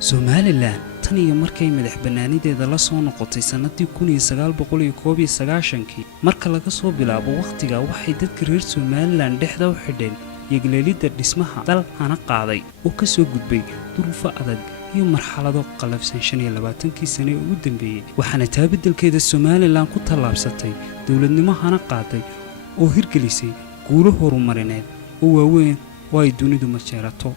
Somaliland tan iyo markay madax bannaanideeda la soo noqotay sanadii 1991 marka laga soo bilaabo waqtiga waxay dadka reer Somaliland dhexda u xidheen yagleelida dhismaha dal hana qaaday oo ka soo gudbay duruufo adag iyo marxalado qalafsan 25 sano ugu dambeeyay waxaana taabadelkeeda Somaliland ku tallaabsatay dawladnimo hana qaaday oo hirgelisay guulo horumarineed oo waaweyn oo ay dunidu ma jeerato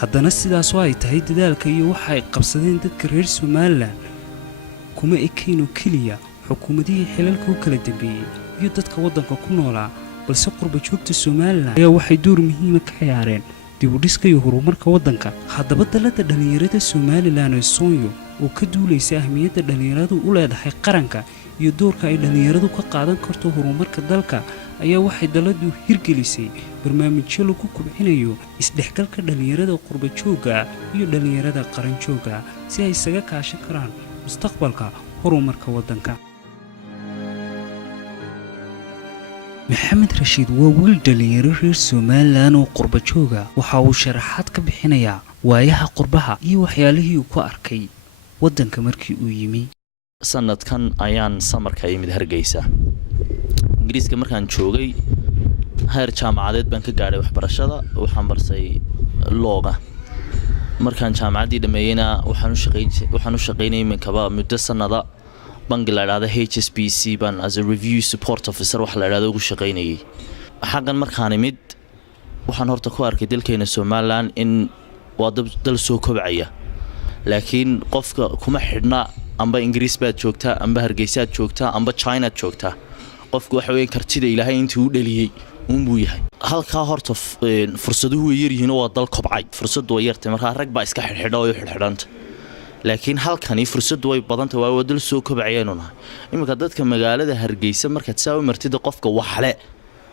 haddana sidaas oo ay tahay dadaalka iyo waxa ay qabsadeen dadka reer Somaliland kuma ekayno kaliya xukuumadihii xilalka u kala dambeeyay iyo dadka waddanka ku noolaa balse qurba joogta Somaliland ayaa waxay door muhiim ah ka ciyaareen dib u dhiska iyo horumarka waddanka haddaba dalada dhalinyarada Somaliland ee Soomaaliya oo ka duulaysa ahmiyadda dhalinyaradu u leedahay qaranka iyo doorka ay dhalinyaradu ka qaadan karto horumarka dalka ayaa waxay daladu hirgelisay barnaamijyo lagu kubcinayo isdhexgalka dhalinyarada qurba joogga iyo dhalinyarada qaran joogga si ay isaga kaashan karaan mustaqbalka horumarka waddanka Maxamed Rashiid waa wiil dhalinyaro reer Somaliland oo qurba joogga waxa uu sharaxaad ka bixinayaa waayaha qurbaha iyo waxyaalihii uu ku arkay waddanka markii uu yimi sanadkan ayaan samarka yimid Hargeysa ingiriiska markaan joogay heer jaamacadeed baan ka gaaray waxbarashada waxaan barsay looga markaan jaamacadii dhameeyayna waxaan u shaqeynay iminka muddo sanada bangi la yiraahdo HSBC baan as a review support officer wax la yiraahdo ugu shaqeynayay xaqan markaan imid waxaan horta ku arkay dalkeena Somaliland in waa dal soo kobcaya laakiin qofka kuma xidhna amba ingiriis baad joogtaa amba Hargeysa joogtaa amba China joogtaa qofku waxa weyn kartida Ilaahay intii uu dhaliyay buu yahay halka horta fursaduhu way yaryihiin oo dal kobcay fursadu way yartay marka rag baa iska xidhxidha oo xidhxidhanta laakiin halkani fursadu way badantay waa dal soo kobcayeenuna iminka dadka magaalada Hargeysa markaad saaw martida qofka waxle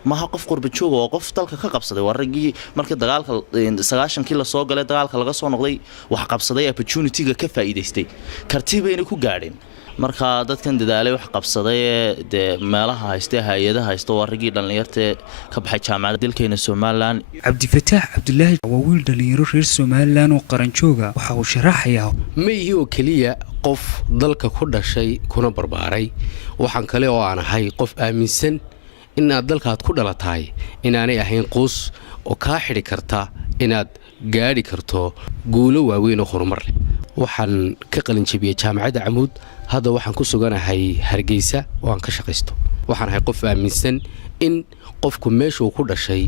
ma ha qof qurba joog oo qof dalka ka qabsaday waragii marka dagaalka 9kii la soo galay dagaalka laga soo noqday wax qabsaday opportunity-ga ka faa'iideystay kartibayna ku gaadheen marka dadkan dadaalay wax qabsaday ee meelaha haystay hay'adaha haysto waragii dhalinyarta ka baxay jaamacadda dalkeena Somaliland Cabdifataax Cabdullaahi waa wiil dhalinyaro reer Somaliland oo qaran jooga waxa uu sharaxayaa ma iyo kaliya qof dalka ku dhashay kuna barbaaray waxaan kale oo aan ahay qof aaminsan inaad dalkaad ku dhalatay inaanay ahayn qoys oo ka xiri karta inaad gaari karto guulo waaweyn oo horumar leh waxaan ka qalin jabiyay jaamacadda Amuud hadda waxaan ku suganahay Hargeysa oo aan ka shaqeysto waxaan ahay qof aaminsan in qofku meesha uu ku dhashay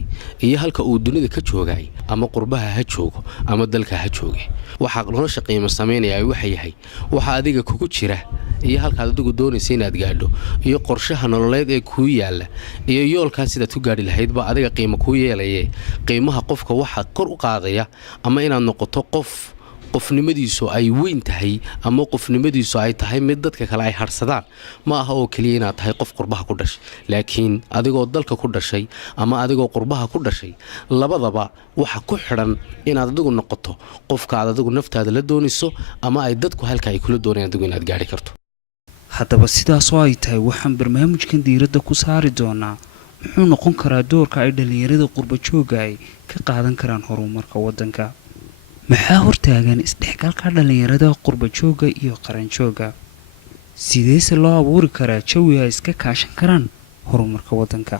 iyo halka uu dunida ka joogay ama qurbaha ha joogo ama dalka ha jooge waxa nolosha qiimo sameynaya waxa yahay waxa adiga kugu jira iyo halka adigu doonaysa inaad gaadho iyo qorshaha nololeed ee ku yaala iyo yoolkaas sida tu gaari lahayd ba adiga qiimo ku yeelayay qiimaha qofka waxa kor u qaadaya ama inaad noqoto qofnimadiisu ay weyn tahay ama qofnimadiisu ay tahay mid dadka kale ay harsadaan ma aha oo kaliya inaad tahay qof qurbaha ku dhashay laakiin adigoo dalka ku dhashay ama adigoo qurbaha ku dhashay labadaba waxa ku xiran inaad adigu noqoto qofka aad adigu naftaada la doonayso ama ay dadku halka ay kula doonayaan adigu inaad gaari karto haddaba sidaas oo ay tahay waxaan barnaamijkan diiradda ku saari doonaa muxuu noqon karaa doorka ay dhalinyarada qurba joogga ay ka qaadan karaan horumarka waddanka maxaa hortaagan isdhexgalka dhalinyarada qurba joogga iyo qaran joogga sideese loo abuuri karaa jawi ay iska kaashan karaan horumarka waddanka